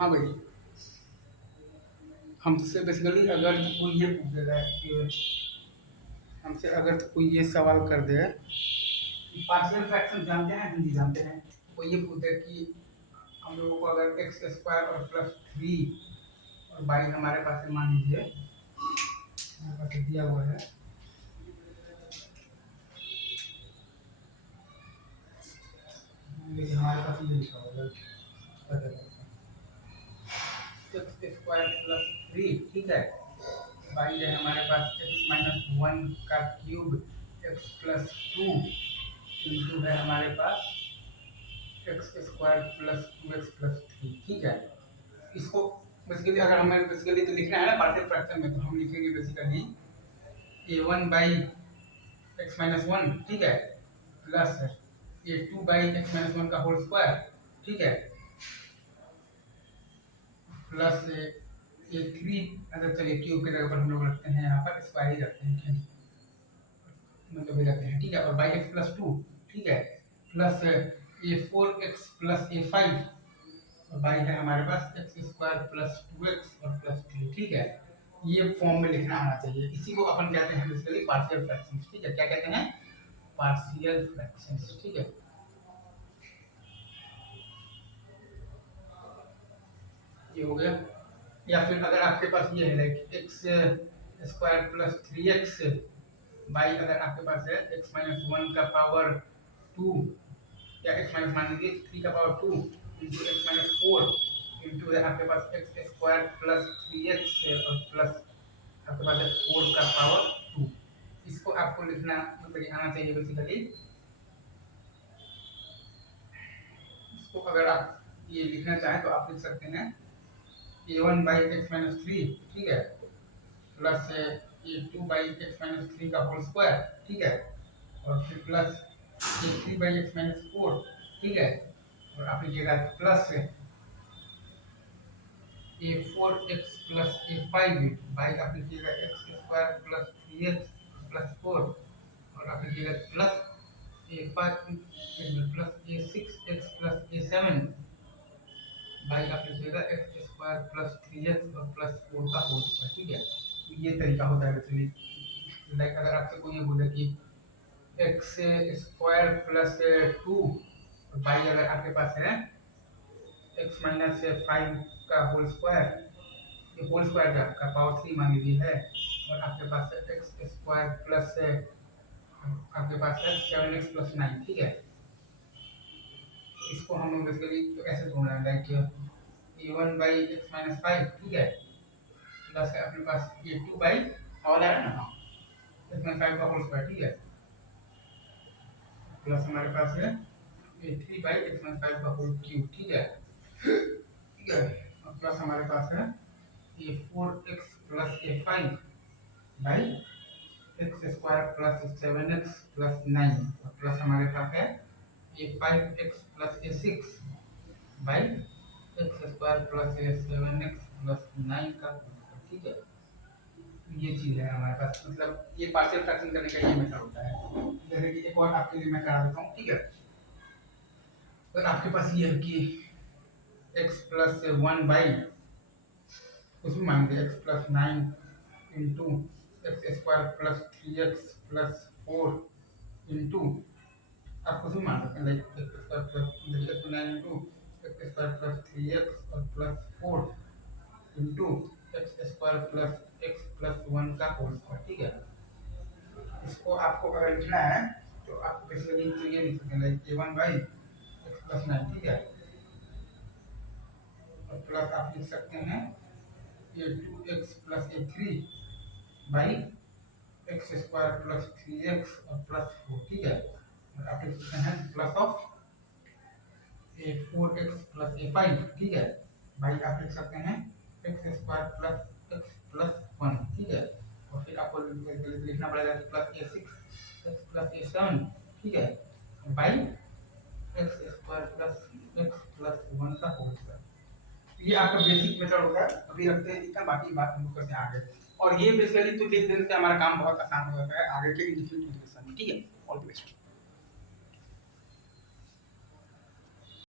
हाँ भाई, हमसे बेसिकली अगर कोई ये पूछ दे रहा है कि हमसे अगर कोई ये सवाल कर दे कि पार्शियल फ्रैक्शन जानते हैं, हिंदी जानते हैं, कोई ये पूछ दे कि हम लोगों को अगर एक्स स्क्वायर और प्लस थ्री और बाई हमारे पास है, मान लीजिए हमारे पास दिया हुआ है, लेकिन हमारे पास ये लिखा होगा एक्स स्क्वायर प्लस थ्री, ठीक है, बाई है हमारे पास एक्स माइनस वन का cube x plus two into है हमारे पास x square plus two x plus three, ठीक है। इसको बेसिकली अगर हमें बेसिकली तो लिखना है ना पार्शियल फ्रैक्शन में, तो हम लिखेंगे basically A one by x minus one, ठीक है, plus A two by x minus one का होल स्क्वायर, ठीक है, प्लस ए थ्री, अगर चलिए क्यूब के जगह पर हम लोग रखते हैं, यहाँ पर स्क्वायर ही रखते हैं, मतलब ये रखते हैं, ठीक है, और बाई एक्स प्लस टू, ठीक है, plus A four x plus A five, और बाई है हमारे पास x square plus two x और प्लस थ्री, ठीक है। ये फॉर्म में लिखना आना चाहिए, इसी को अपन कहते हैं बेसिकली पार्शियल फ्रैक्शंस, ठीक है। क्या कहते हैं? पार्शियल फ्रैक्शंस, ठीक है। ये हो गया। या फिर अगर आपके पास ये है like x square plus three x by, अगर आपके पास है एक्स माइनस वन का पावर टू, या एक्स माइनस मान लीजिए थ्री का power two into x minus four into है आपके पास x square plus three x और प्लस आपके पास है फोर का पावर टू। इसको आपको लिखना मतलब आना चाहिए बेसिकली। इसको अगर आप ये लिखना चाहें तो आप लिख सकते हैं A one by x minus three, ठीक है, plus A two by x minus three का होल स्क्वायर, ठीक है, और फिर plus A three by x minus four, ठीक है, और आप लिखिएगा plus A four x plus A five by आप लिखिएगा x square plus three x plus four, और आप लिखिएगा plus A five plus A six x plus A seven by आप लिखिएगा x square plus three x और plus four का whole square, ठीक है। तो ये तरीका होता है बेसिकली। लाइक अगर आपसे कोई ये बोले कि x square plus two by अगर आपके पास है एक्स माइनस फाइव का होल स्क्वायर, ये होल स्क्वायर का आपका पावर थ्री मान लीजिए है, और आपके पास है एक्स स्क्वायर प्लस आपके पास है सेवन एक्स प्लस नाइन, ठीक है। इसको हम लोग बेसिकली तो ऐसे ढूंढ रहे हैं like A one by x minus five, ठीक है, प्लस है अपने पास ए टू बाई हवाला है ना, एक्स माइनस फाइव का होल स्क्वायर, ठीक है, प्लस हमारे पास है A three by x minus five का होल क्यूब, ठीक है, ठीक है, और प्लस हमारे पास है A four x plus A five by x square plus seven x plus nine, और प्लस हमारे पास है A five x plus A six by x square plus A seven x plus nine का, ठीक है। ये चीज़ है हमारे पास, मतलब ये पार्शियल फ्रैक्शन करने का ये मेथड होता है। जैसे कि एक और आपके लिए मैं करा देता हूँ, ठीक है। तो आपके पास ये है कि एक्स प्लस वन बाई उसमें मान लीजिए x plus nine into x square plus three x plus four into आप कुछ भी मान सकते हैं like x square plus x nine into x square plus three x और plus four into x square plus x plus one का whole square, ठीक है। इसको आपको अगर लिखना है तो आप बेसिकली तो ये लिख सकते हैं like A one by x plus nine, ठीक है, और प्लस आप लिख सकते हैं A two x plus A three by x square plus three x और प्लस फोर, ठीक है, और आप लिख सकते हैं plus of A four x plus A five, ठीक है, बाई आप लिख सकते हैं x square plus x plus one, ठीक है, और फिर आपको लिखना पड़ेगा plus A six x plus A seven, ठीक है, by x square plus x plus one का होल स्क्वायर। ये आपका बेसिक मेथड होगा। अभी रखते हैं इतना, बाकी बात हम लोग करते हैं आगे। और ये बेसिकली तो लिख देने से हमारा काम बहुत आसान हो जाता है आगे के इंडिफिनिट इंटीग्रेशन में, ठीक है। All the best.